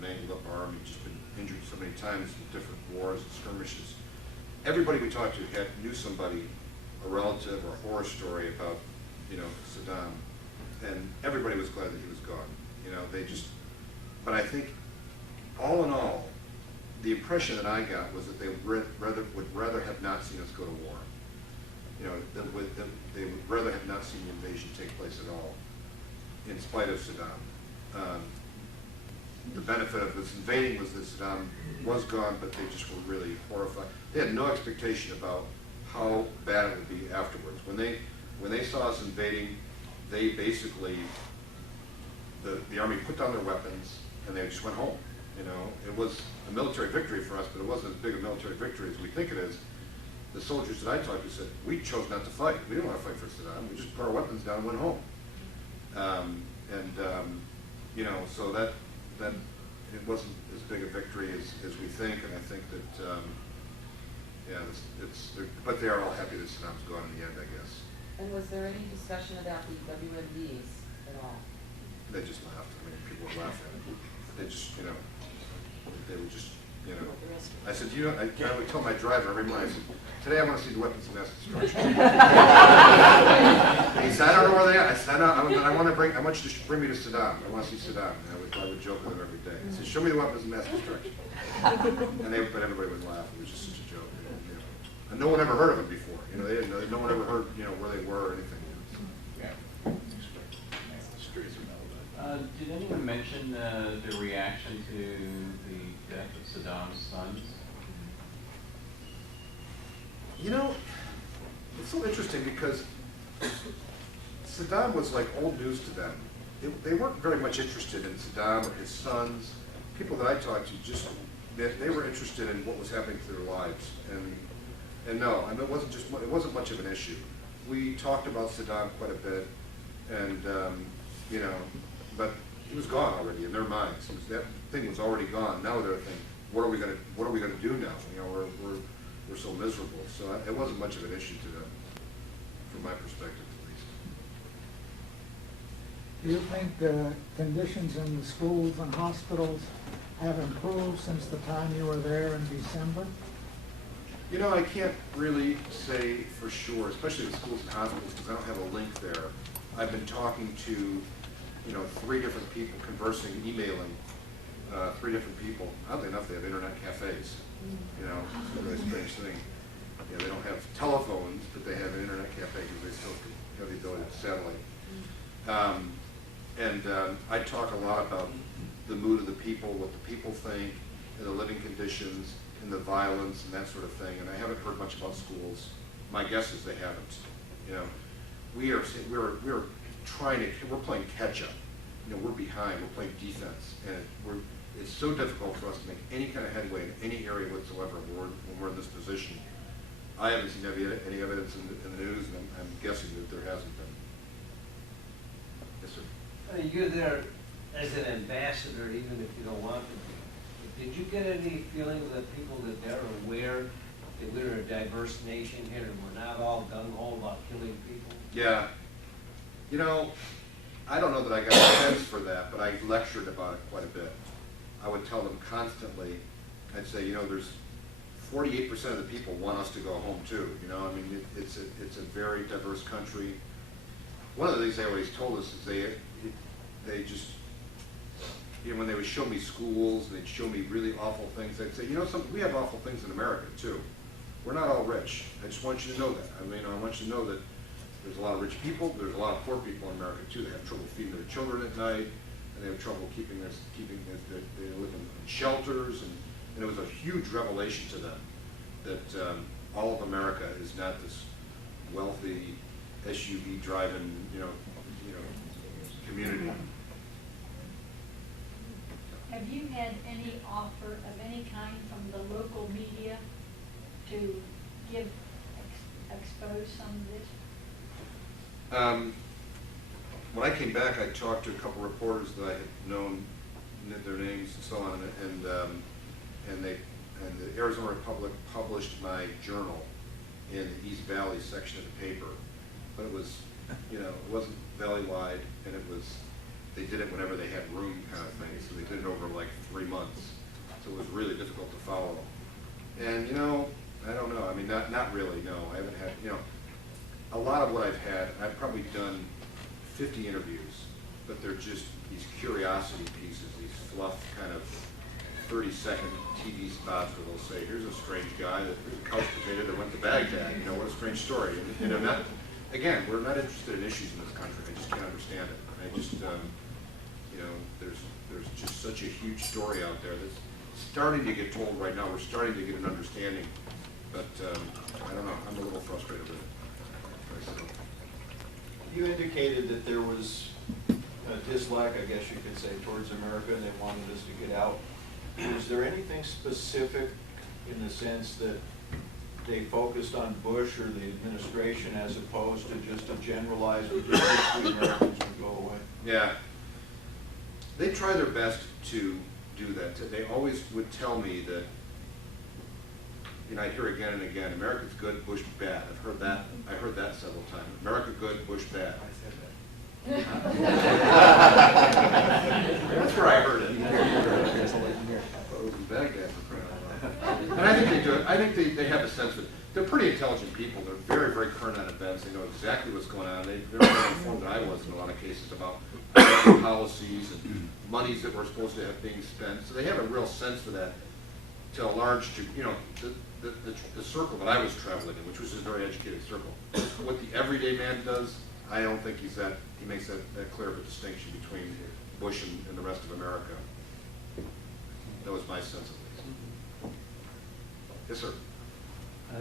mangled up army, just been injured so many times in different wars and skirmishes. Everybody we talked to knew somebody, a relative or a horror story about, you know, Saddam, and everybody was glad that he was gone. You know, they just, but I think, all in all, the impression that I got was that they would rather have not seen us go to war. You know, they would rather have not seen the invasion take place at all, in spite of Saddam. The benefit of this invading was that Saddam was gone, but they just were really horrified. They had no expectation about how bad it would be afterwards. When they saw us invading, they basically, the army put down their weapons and they just went home. You know, it was a military victory for us, but it wasn't as big a military victory as we think it is. The soldiers that I talked to said, we chose not to fight. We didn't want to fight for Saddam. We just put our weapons down and went home. You know, so that it wasn't as big a victory as we think, and I think that, yeah, but they are all happy that Saddam's gone in the end, I guess. And was there any discussion about the WMDs at all? They just laughed. I mean, people would laugh at it. They just, you know, they would just, you know. I said, you know, I would tell my driver every morning, I said, today I want to see the weapons of mass destruction. He said, I don't know where they are. I said, I want you to bring me to Saddam. I want to see Saddam. And I would joke with him every day. I said, show me the weapons of mass destruction. But everybody would laugh. It was just such a joke. You know. And no one ever heard of it before. You know, no one ever heard, you know, where they were or anything. Did anyone mention the reaction to the death of Saddam's sons? You know, it's so interesting because Saddam was like old news to them. They weren't very much interested in Saddam or his sons. People that I talked to just, they were interested in what was happening to their lives. And no, I mean, it wasn't much of an issue. We talked about Saddam quite a bit, and you know, but he was gone already in their minds. That thing was already gone. Now they're thinking, what are we gonna do now? You know, we're so miserable. So it wasn't much of an issue to them, from my perspective at least. Do you think the conditions in the schools and hospitals have improved since the time you were there in December? You know, I can't really say for sure, especially the schools and hospitals, because I don't have a link there. I've been talking to, you know, 3 different people, conversing, emailing, 3 different people. Oddly enough, they have internet cafes. You know, it's a really strange thing. You know, they don't have telephones, but they have an internet cafe because they still have the ability to satellite. I talk a lot about the mood of the people, what the people think, and the living conditions, and the violence, and that sort of thing. And I haven't heard much about schools. My guess is they haven't. You know, we're playing catch up. You know, we're behind. We're playing defense, and it's so difficult for us to make any kind of headway in any area whatsoever when we're in this position. I haven't seen any evidence in the news, and I'm guessing that there hasn't been. Yes, sir. You're there as an ambassador, even if you don't want to be. Did you get any feeling that people that they're aware that we're a diverse nation here and we're not all gung-ho about killing people? Yeah. You know, I don't know that I got a sense for that, but I lectured about it quite a bit. I would tell them constantly, I'd say, you know, there's 48% of the people want us to go home too. You know, I mean, it's a very diverse country. One of the things they always told us is they just, you know, when they would show me schools and they'd show me really awful things, they'd say, you know, we have awful things in America too. We're not all rich. I just want you to know that. I mean, I want you to know that there's a lot of rich people, there's a lot of poor people in America too. They have trouble feeding their children at night, and they have trouble they live in shelters, and it was a huge revelation to them that all of America is not this wealthy SUV driving, you know, community. Have you had any offer of any kind from the local media to expose some of this? When I came back, I talked to a couple reporters that I had known, their names and so on, and the Arizona Republic published my journal in the East Valley section of the paper, but it was, you know, it wasn't valley-wide, and they did it whenever they had room kind of thing, so they did it over like 3 months, so it was really difficult to follow. And, you know, I don't know, I mean, not really, no, I haven't had, you know, a lot of what I've probably done 50 interviews, but they're just these curiosity pieces, these fluff kind of 30-second TV spots where they'll say, here's a strange guy, here's a couch potato that went to Baghdad, you know, what a strange story. And, you know, again, we're not interested in issues in this country, I just can't understand it. I just, you know, there's just such a huge story out there that's starting to get told right now. We're starting to get an understanding, but I don't know, I'm a little frustrated with it myself. You indicated that there was a dislike, I guess you could say, towards America, and they wanted us to get out. Was there anything specific in the sense that they focused on Bush or the administration as opposed to just a generalized, we just wish the Americans would go away? Yeah. They try their best to do that. They always would tell me that, you know, I hear again and again, America's good, Bush bad. I've heard that. I heard that several times. America good, Bush bad. I said that. That's where I heard it. It was in Baghdad for crying out loud. And I think they do it. I think they have a sense of it. They're pretty intelligent people. They're very, very current on events. They know exactly what's going on. They're more informed than I was in a lot of cases about policies and monies that were supposed to have being spent. So they have a real sense for that to a large, you know, the circle that I was traveling in, which was a very educated circle. What the everyday man does, I don't think he makes that clear of a distinction between Bush and the rest of America. That was my sense of it. Yes, sir.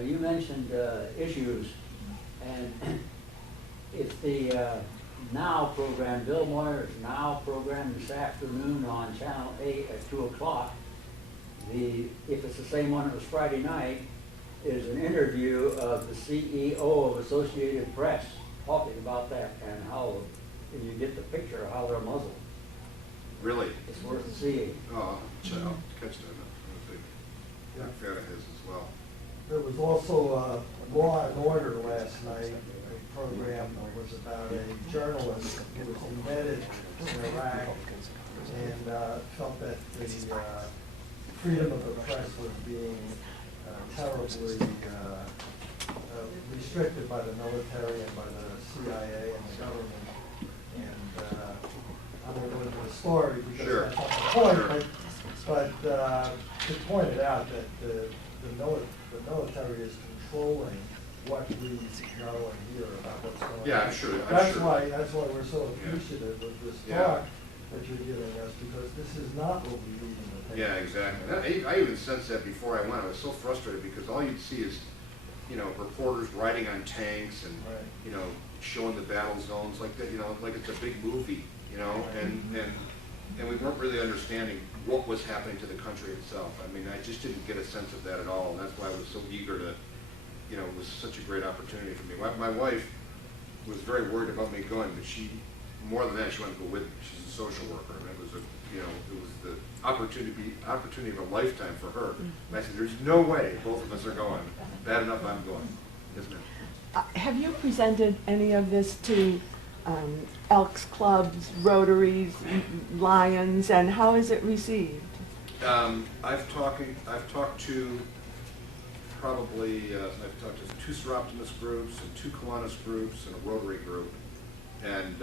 You mentioned issues, and It's the Now program, Bill Moyer's Now program this afternoon on Channel 8 at 2 o'clock. If it's the same one that was Friday night, is an interview of the CEO of Associated Press talking about that and how, and you get the picture of how they're muzzled. Really? It's worth seeing. Oh, I'll catch that. I'm a big fan of his as well. There was also Law and Order last night. A program that was about a journalist who was embedded in Iraq and felt that the freedom of the press was being terribly restricted by the military and by the CIA and the government. And I won't go into the story because Sure. that's not the point, but it pointed out that the military is controlling what we know and hear about what's going on. Yeah, I'm sure. That's why we're so appreciative of this talk that you're giving us, because this is not what we read in the paper. Yeah, exactly. I even sensed that before I went. I was so frustrated because all you'd see is, reporters riding on tanks and, showing the battle zones like that, like it's a big movie, and we weren't really understanding what was happening to the country itself. I mean, I just didn't get a sense of that at all, and that's why I was so eager to, it was such a great opportunity for me. My wife was very worried about me going, but more than that, she wanted to go with me. She's a social worker, and it was the opportunity of a lifetime for her. And I said, there's no way both of us are going. Bad enough I'm going, isn't it? Have you presented any of this to Elks Clubs, Rotaries, Lions, and how is it received? I've talked to probably, I've talked to 2 Seroptimus groups and 2 Kiwanis groups and a Rotary group, and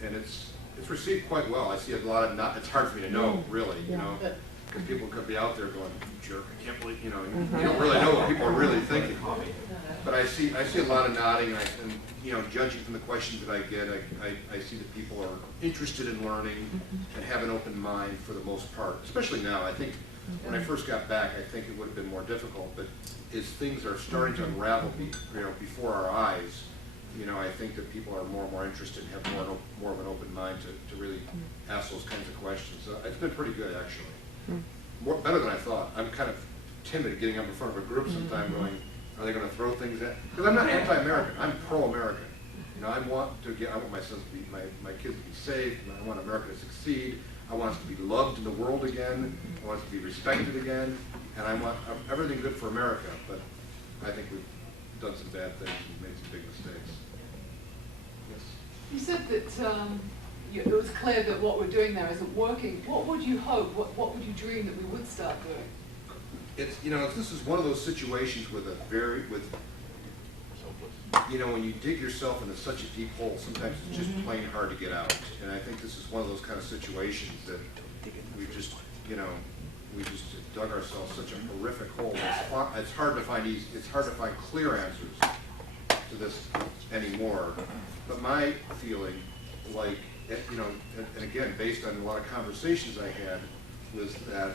it's received quite well. I see a lot of it's hard for me to know, really, because people could be out there going, jerk, I can't believe, you don't really know what people are really thinking. But I see a lot of nodding, and judging from the questions that I get, I see that people are interested in learning and have an open mind for the most part, especially now. I think when I first got back, I think it would have been more difficult, but as things are starting to unravel before our eyes, I think that people are more and more interested and have more of an open mind to really ask those kinds of questions. So it's been pretty good, actually. Better than I thought. I'm kind of timid getting up in front of a group sometime going, are they going to throw things at? Because I'm not anti-American. I'm pro-American. I want my sons to be, my kids to be safe. I want America to succeed. I want us to be loved in the world again. I want us to be respected again. And I want everything good for America. But I think we've done some bad things and made some big mistakes. Yes. You said that it was clear that what we're doing there isn't working. What would you hope? What would you dream that we would start doing? It's this is one of those situations with when you dig yourself into such a deep hole, sometimes it's just plain hard to get out. And I think this is one of those kind of situations that we just dug ourselves such a horrific hole. It's hard to find clear answers to this anymore. But my feeling, and again, based on a lot of conversations I had, was that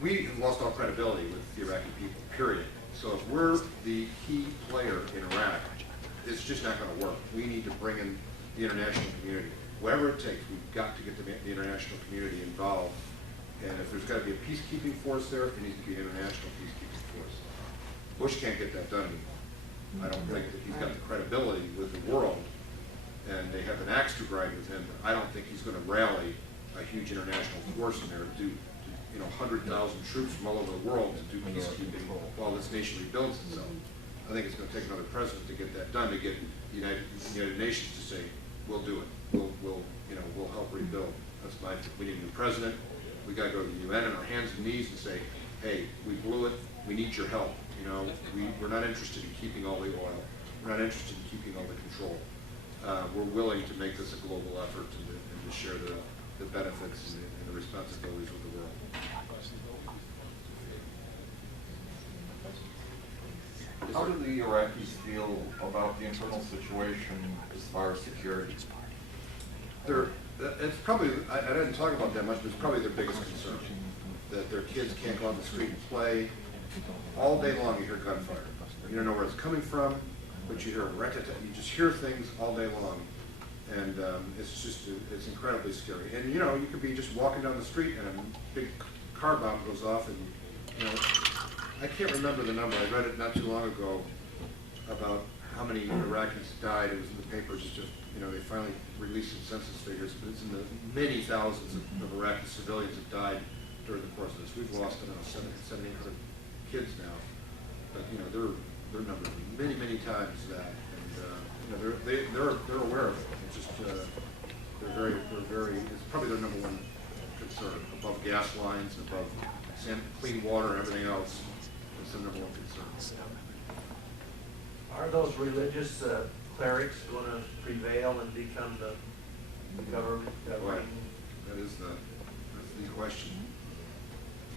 we have lost all credibility with the Iraqi people, period. So if we're the key player in Iraq, it's just not going to work. We need to bring in the international community. Whatever it takes, we've got to get the international community involved. And if there's got to be a peacekeeping force there needs to be an international peacekeeping force. Bush can't get that done anymore. I don't think that he's got the credibility with the world, and they have an axe to grind with him. I don't think he's going to rally a huge international force in there to do 100,000 troops from all over the world to do peacekeeping while this nation rebuilds itself. I think it's going to take another president to get that done, to get the United Nations to say, we'll do it. We'll help rebuild. We need a new president. We got to go to the UN on our hands and knees and say, hey, we blew it. We need your help. We're not interested in keeping all the oil. We're not interested in keeping all the control. We're willing to make this a global effort and to share the benefits and the responsibilities with the world. How do the Iraqis feel about the internal situation as far as security? It's probably, I didn't talk about that much, but it's probably their biggest concern, that their kids can't go on the street and play. All day long you hear gunfire. You don't know where it's coming from. but you hear rat-tat-tat, you just hear things all day long. And it's incredibly scary. And you know, you could be just walking down the street and a big car bomb goes off, and you know, I can't remember the number. I read it not too long ago about how many Iraqis died. It was in the papers. Just you know, they finally released some census figures, but it's in the many thousands of Iraqi civilians have died during the course of this. We've lost, I don't know, 700, 800 kids now, but you know, their numbers are many times that, and you know, they're aware of it. It's just they're very. It's probably their number one concern, above gas lines, above clean water, and everything else. It's their number one concern. Are those religious clerics going to prevail and become the government? Right. That's the question.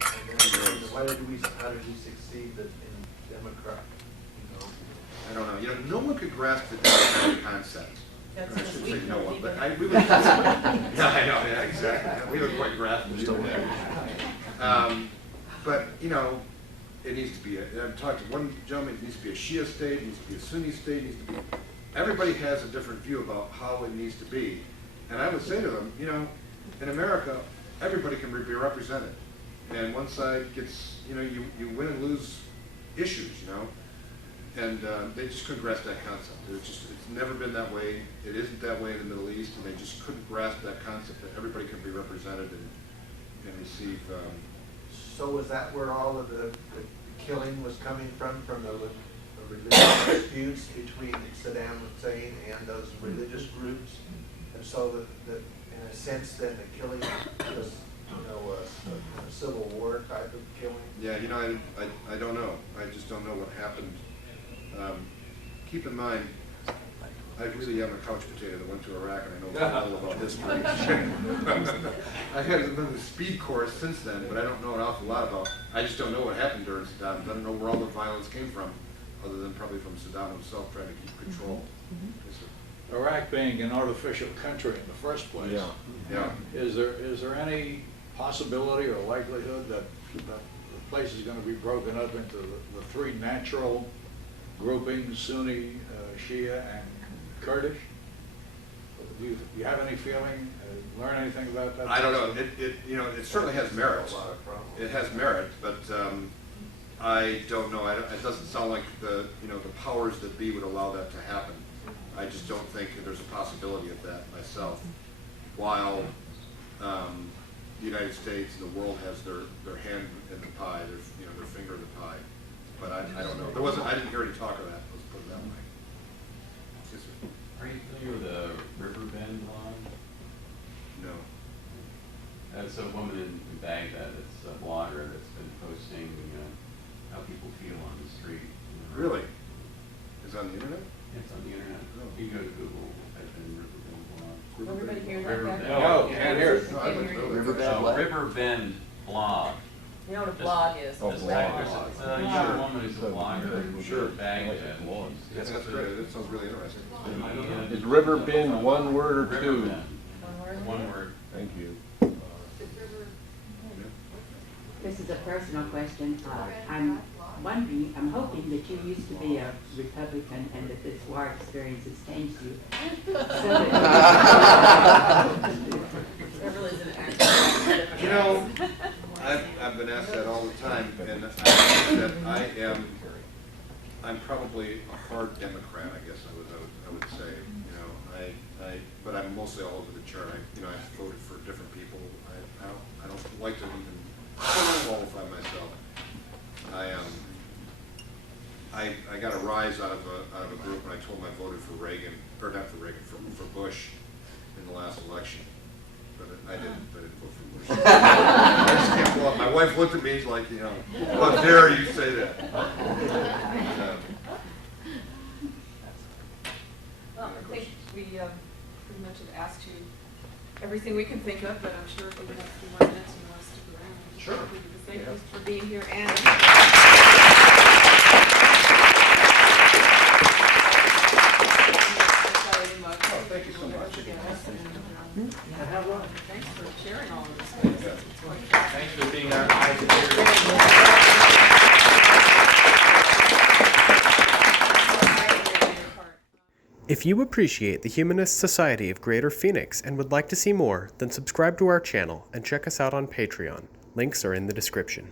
How did we succeed in Democrat? You know? I don't know. You know, no one could grasp the democratic concept. That's I should we say no don't one, but either. we would. Yeah, I know. Yeah, exactly. We would quite grasp it either. But you know, it needs to be. I've talked to one gentleman. It needs to be a Shia state. It needs to be a Sunni state. It needs to be. Everybody has a different view about how it needs to be, and I would say to them, you know, in America, everybody can be represented, and one side gets, you know, you win and lose issues, you know. And they just couldn't grasp that concept. It's never been that way. It isn't that way in the Middle East, and they just couldn't grasp that concept that everybody can be represented and receive. So was that where all of the killing was coming from the religious disputes between Saddam Hussein and those religious groups? And so that in a sense, then the killing was, you know, a civil war type of killing? Yeah, you know, I don't know. I just don't know what happened. Keep in mind, I really am a couch potato that went to Iraq, and I know very little about history. I've had the speed course since then, but I don't know an awful lot about. I just don't know what happened during Saddam. I don't know where all the violence came from, other than probably from Saddam himself trying to keep control. Iraq being an artificial country in the first place. Yeah. Is there any possibility or likelihood that the place is going to be broken up into the three natural groupings, Sunni, Shia, and Kurdish? Do you have any feeling, learn anything about that? I don't know. It certainly has merit. It has merit, but I don't know. It doesn't sound like the powers that be would allow that to happen. I just don't think there's a possibility of that myself. While the United States and the world has their hand in the pie, their finger in the pie. But I don't know. I didn't hear any talk of that. Let's put it that way. Yes, sir. Are you familiar with the River Bend blog? No. That's a woman in Baghdad that's a blogger that's been posting how people feel on the street. Really? Is it on the internet? It's on the internet. Oh. You can go to Google, type in River Bend blog. Will everybody hear that? River back? Bend. No, can't hear it. No, I wouldn't know that. River Bend what? River Bend blog. You know what a blog is? Oh, There's blog. a young woman who's a blogger. Sure. Baghdad. Yes, that's great. That sounds really interesting. Is River Bend one word or River two? Bend. One word. Thank you. This is a personal question. I'm wondering, I'm hoping that you used to be a Republican and that this war experience has changed you. Beverly's an actor. You know, I've been asked that all the time, and I think that I'm probably a hard Democrat, I guess I would say. You know, but I'm mostly all over the chart. I've voted for different people. I don't like to even qualify myself. I got a rise out of a group when I told them I voted for Reagan, or not for Reagan, for Bush in the last election. But I didn't vote for Bush. I just can't pull up. My wife looked at me, she's like, how dare you say that? Well, I think we pretty much have asked you everything we can think of, but I'm sure if you have a few more minutes, you want to stick around. Sure. Thank you for being here, and Oh, thank you so much. Thanks for sharing all of this with us. It's wonderful. Thanks for being our eyes and ears. If you appreciate the Humanist Society of Greater Phoenix and would like to see more, then subscribe to our channel and check us out on Patreon. Links are in the description.